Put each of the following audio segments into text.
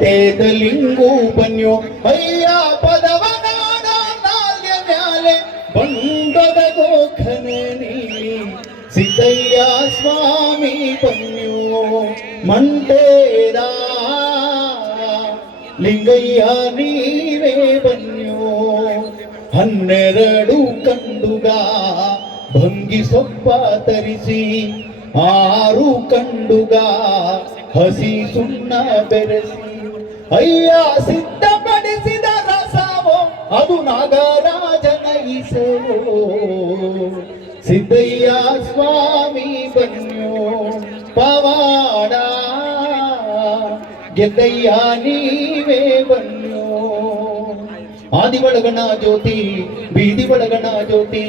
ಮಂಟೇದ ಲಿಂಗು ಬನ್ಯೋ ಅಯ್ಯ ಪದವನಾಡ ನಾಲ್ಯ ಮ್ಯಾಲೆ ಬಂದದ ಗೋಖನ ನೀಲಿ ಸಿದ್ದಯ್ಯ ಸ್ವಾಮಿ ಬನ್ಯೋ ಮಂಟೇದ ಲಿಂಗಯ್ಯ ನೀವೇ ಬನ್ಯೋ ಹನ್ನೆರಡು ಕಂಡುಗ ಭಂಗಿ ಸೊಪ್ಪ ತರಿಸಿ ಆರು ಕಂಡುಗ ಹಸಿ ಸುಣ್ಣ ಬೆರೆಸಿ ಅಯ್ಯ ಸಿದ್ಧಪಡಿಸಿದ ರಸವೋ ಅದು ನಾಗರಾಜನ ಇಸೆಯೋ ಸಿದ್ದಯ್ಯ ಸ್ವಾಮಿ ಬನ್ಯೋ ಪವಾಡ ಗೆದ್ದಯ್ಯ ನೀವೇ ಬನ್ಯೋ ಆದಿ ಒಳಗಣ ಜ್ಯೋತಿ ಬೀದಿ ಒಳಗಣ ಜ್ಯೋತಿ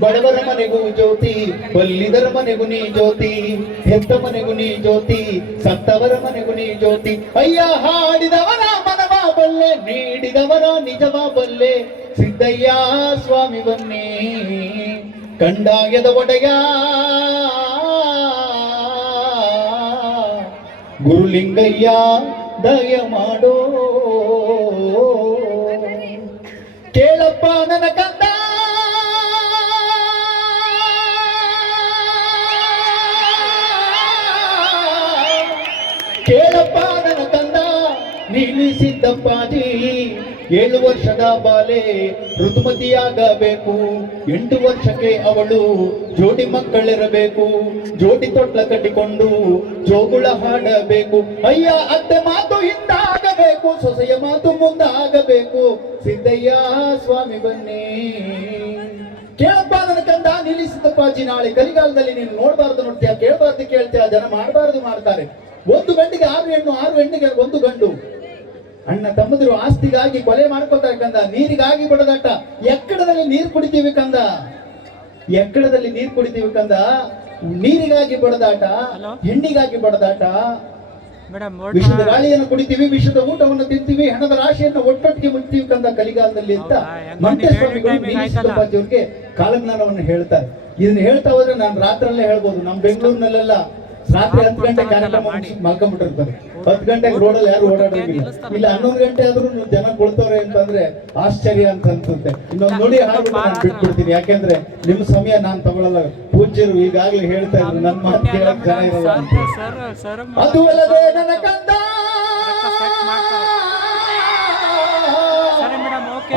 ಬಡವರ ಮನೆಗೂ ಜ್ಯೋತಿ ಬಲ್ಲಿದರ ಮನೆಗೂ ನೀ ಜ್ಯೋತಿ ಹೆತ್ತ ಮನೆಗೂ ನೀ ಜ್ಯೋತಿ ಸತ್ತವರ ಮನೆಗೂ ನೀ ಜ್ಯೋತಿ. ಅಯ್ಯ ಹಾಡಿದವರ ಮನವ ಬಲ್ಲೆ ನೀಡಿದವರ ನಿಜವ ಬಲ್ಲೆ. ಸಿದ್ದಯ್ಯ, ಸ್ವಾಮಿ ಬನ್ನಿ. ಕಂಡಾಗದ ಒಡೆಯ. ಗುರುಲಿಂಗಯ್ಯ, ದಯ ಮಾಡೋ. ಕೇಳಪ್ಪ ನಿಲ್ಲಿಸಿದ್ದಪ್ಪಾಜಿ. ಏಳು ವರ್ಷದ ಬಾಲೆ ಋತುಮತಿಯಾಗಬೇಕು. ಎಂಟು ವರ್ಷಕ್ಕೆ ಅವಳು ಜೋಡಿ ಮಕ್ಕಳಿರಬೇಕು. ಜೋಡಿ ತೊಟ್ಲ ಕಟ್ಟಿಕೊಂಡು ಜೋಗುಳ ಹಾಡಬೇಕು. ಅಯ್ಯ, ಅತ್ತೆ ಮಾತು ಹಿಂದಾಗಬೇಕು. ಸೊಸೆಯ ಮಾತು ಮುಂದಾಗಬೇಕು. ಸಿದ್ದಯ್ಯ, ಸ್ವಾಮಿ ಬನ್ನಿ. ಕೇಳಪ್ಪ ನನ್ನ ಕಂದ ನಿಲ್ಲಿಸಿದ್ದಪ್ಪಾಜಿ. ನಾಳೆ ಕಲಿಗಾಲದಲ್ಲಿ ನೀನು ನೋಡಬಾರ್ದು ನೋಡ್ತೀಯ? ಕೇಳಬಾರ್ದು ಕೇಳ್ತೀಯ? ಜನ ಮಾಡಬಾರ್ದು ಮಾಡ್ತಾರೆ. ಒಂದು ಗಂಟೆಗೆ ಆರು ಹೆಣ್ಣು, ಆರು ಹೆಣ್ಣಿಗೆ ಒಂದು ಗಂಡು. ಅಣ್ಣ ತಮ್ಮದಿರು ಆಸ್ತಿಗಾಗಿ ಕೊಲೆ ಮಾಡ್ಕೋತಾರೆ ಕಂದ ನೀರಿಗಾಗಿ ಬಡದಾಟ. ಎಕ್ಕಡದಲ್ಲಿ ನೀರು ಕುಡಿತೀವಿ ಕಂದ. ಎಕ್ಕಡದಲ್ಲಿ ನೀರು ಕುಡಿತೀವಿ ಕಂದ. ನೀರಿಗಾಗಿ ಬಡದಾಟ ಹೆಣ್ಣಿಗಾಗಿ ಬಡದಾಟ. ವಿಷದ ಗಾಳಿಯನ್ನು ಕುಡಿತೀವಿ ವಿಷದ ಊಟವನ್ನು ತಿಂತೀವಿ ಹಣದ ರಾಶಿಯನ್ನು ಒಟ್ಟೊಟ್ಟಿಗೆ ಮುಟ್ತೀವಿ ಕಂದ ಕಲಿಗಾಲದಲ್ಲಿ ಅಂತ ಆಯ್ತಲ್ಲ? ಕಾಲಜ್ಞಾನವನ್ನು ಹೇಳ್ತಾರೆ. ಇದನ್ನ ಹೇಳ್ತಾ ಹೋದ್ರೆ ನಾನು ರಾತ್ರಲ್ಲೇ ಹೇಳ್ಬೋದು. ನಮ್ ಬೆಂಗಳೂರಿನಲ್ಲೆಲ್ಲ ರಾತ್ರಿ ಹತ್ತು ಗಂಟೆ ಕಾರ್ಯಕ್ರಮ ಮಲ್ಕೊಂಡ್ಬಿಟ್ಟಿರ್ತಾರೆ ಹತ್ತು ಗಂಟೆಗೆ ರೋಡಲ್ಲಿ ಯಾರು ಓಡಾಡೋದಿಲ್ಲ. ಇಲ್ಲ ಹನ್ನೊಂದು ಗಂಟೆ ಆದ್ರೂ ಜನ ಕೊಳ್ತವ್ರೆ ಅಂತಂದ್ರೆ ಆಶ್ಚರ್ಯ ಅಂತ ಅನ್ಸುತ್ತೆ. ಇನ್ನೊಂದು ನೋಡಿ ನಾನು ಬಿಟ್ಬಿಡ್ತೀನಿ. ಯಾಕೆಂದ್ರೆ ನಿಮ್ ಸಮಯ ನಾನು ತಗೊಳಲ್ಲ. ಪೂಜ್ಯರು ಈಗಾಗ್ಲೇ ಹೇಳ್ತಾ ಇದ್ರು ನನ್ನ ಮಾತು ಕೇಳಕ್ ಜನ ಇರಲ್ಲ ಅದು ಅಲ್ಲದೆ ನನ್ನ ಕಂದ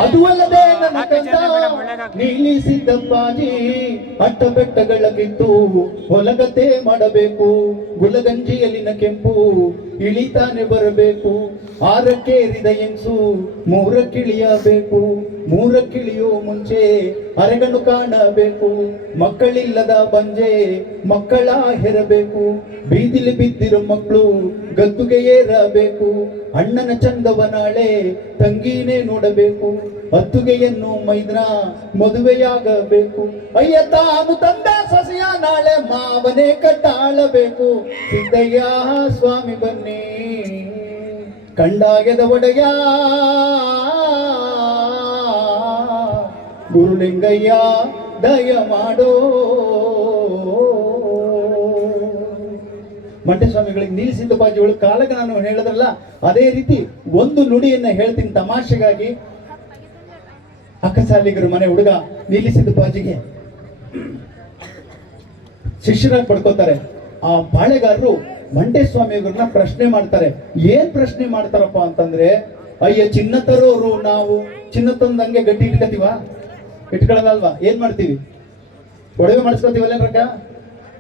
ಅದು ಅಲ್ಲದೆ ನನ್ನ ಕಂದ ಜನ ಅಟ್ಟ ಬೆಟ್ಟಗಳ ಬೆಟ್ಟಗಳಕ್ಕಿತ್ತು ಹೊಲಗತೆ ಮಾಡಬೇಕು, ಗುಲಗಂಜಿಯಲ್ಲಿನ ಕೆಂಪು ಇಳಿತಾನೆ ಬರಬೇಕು ಆರಕ್ಕೇರಿದ ಎನ್ಸು ಮೂರಕ್ಕಿಳಿಯಬೇಕು, ಮೂರಕ್ಕಿಳಿಯೋ ಮುಂಚೆ ಅರೆಗಣ್ಣು ಕಾಣಬೇಕು, ಮಕ್ಕಳಿಲ್ಲದ ಬಂಜೆ ಮಕ್ಕಳ ಹೆರಬೇಕು, ಬೀದಿಲಿ ಬಿದ್ದಿರೋ ಮಕ್ಕಳು ಗದ್ದುಗೆ ಏರಬೇಕು, ಅಣ್ಣನ ಚಂದವ ನಾಳೆ ತಂಗಿನೇ ನೋಡಬೇಕು ಅತ್ತುಗೆಯನ್ನು ಮೈದ್ರ ಮದುವೆಯಾಗಬೇಕು. ಅಯ್ಯ ತಾನು ತಂದ ಸಸಿಯ ನಾಳೆ ಮಾವನೇ ಕಟ್ಟಾಳಬೇಕು. ಸಿದ್ದಯ್ಯ, ಸ್ವಾಮಿ ಬನ್ನಿ. ಕಂಡಾಗೆದ ಒಡೆಯ. ಗುರುಲಿಂಗಯ್ಯ, ದಯ ಮಾಡೋ. ಮಂಟಸ್ವಾಮಿಗಳಿಗೆ ನಿಲ್ಲಿಸಿದ್ದ ಬಾಜಿಗಳು ಕಾಲಕ್ಕೆ ನಾನು ಹೇಳಿದ್ರಲ್ಲ, ಅದೇ ರೀತಿ ಒಂದು ನುಡಿಯನ್ನ ಹೇಳ್ತೀನಿ ತಮಾಷೆಗಾಗಿ. ಅಕ್ಕಸಾಲಿಗರ ಮನೆ ಹುಡುಗ ನಿಲ್ಲಿಸಿದ ಬಾಜಿಗೆ ಶಿಷ್ಯರಾಗಿ ಪಡ್ಕೋತಾರೆ. ಆ ಬಾಳೆಗಾರರು ಮಂಟೇಸ್ವಾಮಿಯವ್ರನ್ನ ಪ್ರಶ್ನೆ ಮಾಡ್ತಾರೆ. ಏನ್ ಪ್ರಶ್ನೆ ಮಾಡ್ತಾರಪ್ಪ ಅಂತಂದ್ರೆ, ಅಯ್ಯ, ಚಿನ್ನ ತರೋರು ನಾವು. ಚಿನ್ನ ತಂದಂಗೆ ಗಟ್ಟಿ ಇಟ್ಕೋತೀವ? ಇಟ್ಕೊಳ್ಳಲ್ವಾ ಏನ್ ಮಾಡ್ತೀವಿ? ಒಡವೆ ಮಾಡಿಸ್ಕೊತೀವಲ್ಲ ರಕ್ಕ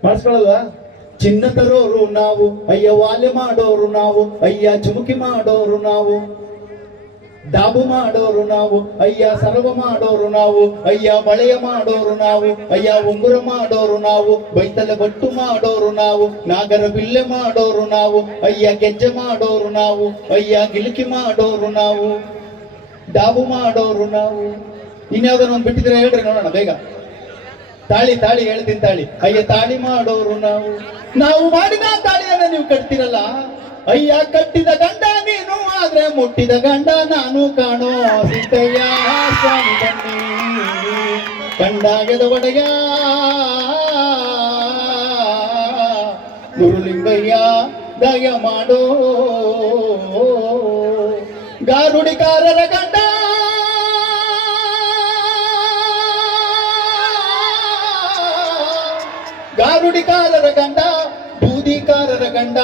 ಮಾಡಿಸ್ಕೊಳಲ್ವಾ? ಚಿನ್ನ ತರೋರು ನಾವು. ಅಯ್ಯ, ವಾಲೆ ಮಾಡೋರು ನಾವು. ಅಯ್ಯ, ಚುಮುಕಿ ಮಾಡೋರು ನಾವು. ಡಾಬು ಮಾಡೋರು ನಾವು, ಅಯ್ಯ ಸರ್ವ ಮಾಡೋರು ನಾವು, ಅಯ್ಯ ಬಳೆಯ ಮಾಡೋರು ನಾವು, ಅಯ್ಯ ಉಂಗುರ ಮಾಡೋರು ನಾವು, ಬೈತಲೆ ಬಟ್ಟು ಮಾಡೋರು ನಾವು, ನಾಗರ ಬಿಲ್ಲೆ ಮಾಡೋರು ನಾವು, ಅಯ್ಯ ಗೆಜ್ಜೆ ಮಾಡೋರು ನಾವು, ಅಯ್ಯ ಗಿಲ್ಕಿ ಮಾಡೋರು ನಾವು, ಡಾಬು ಮಾಡೋರು ನಾವು. ಇನ್ಯಾವ್ದಾರು ಒಂದು ಬಿಟ್ಟಿದ್ರೆ ಹೇಳ್ರಿ ನೋಡೋಣ ಬೇಗ. ತಾಳಿ ತಾಳಿ, ಹೇಳ್ತೀನಿ ತಾಳಿ. ಅಯ್ಯ ತಾಳಿ ಮಾಡೋರು ನಾವು. ನಾವು ಮಾಡಿದ ತಾಳಿಯನ್ನ ನೀವು ಕಟ್ತಿರಲ್ಲ? ಅಯ್ಯ ಕಟ್ಟಿದ ಗಂಡ ನೀನು, ಆದ್ರೆ ಮುಟ್ಟಿದ ಗಂಡ ನಾನು ಕಾಣೋ ಸಿದ್ದಯ್ಯ ಸ್ವಾಮಿ ಬನ್ನಿ. ಕಂಡಾಗದ ಒಡೆಯ. ಗುರುಲಿಂಗಯ್ಯ, ದಯ ಮಾಡೋ. ಗಾರುಡಿಕಾರರ ಗಂಡ. ಗಾರುಡಿಕಾರರ ಗಂಡ, ಬೂದಿಕಾರರ ಗಂಡ.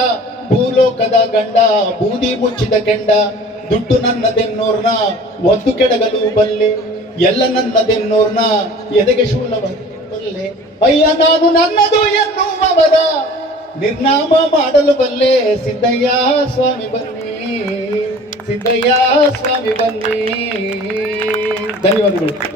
ಭೂಲೋಕದ ಗಂಡ, ಬೂದಿ ಮುಚ್ಚಿದ ಕೆಂಡ, ದುಡ್ಡು ನನ್ನದೆನ್ನೋರ್ನ, ಒದ್ದು ಕೆಡಗಲು ಬಲ್ಲೆ, ಎಲ್ಲ ನನ್ನದೆನ್ನೋರ್ನ ಎದೆಗೆ ಶೂಲವ ಬಲ್ಲೆ. ಅಯ್ಯ, ನಾನು ನನ್ನದು ಎನ್ನುವವರ, ನಿರ್ನಾಮ ಮಾಡಲು ಬಲ್ಲೆ. ಸಿದ್ದಯ್ಯ, ಸ್ವಾಮಿ ಬನ್ನಿ, ಸಿದ್ದಯ್ಯ, ಸ್ವಾಮಿ ಬನ್ನಿ. ಧನ್ಯವಾದಗಳು.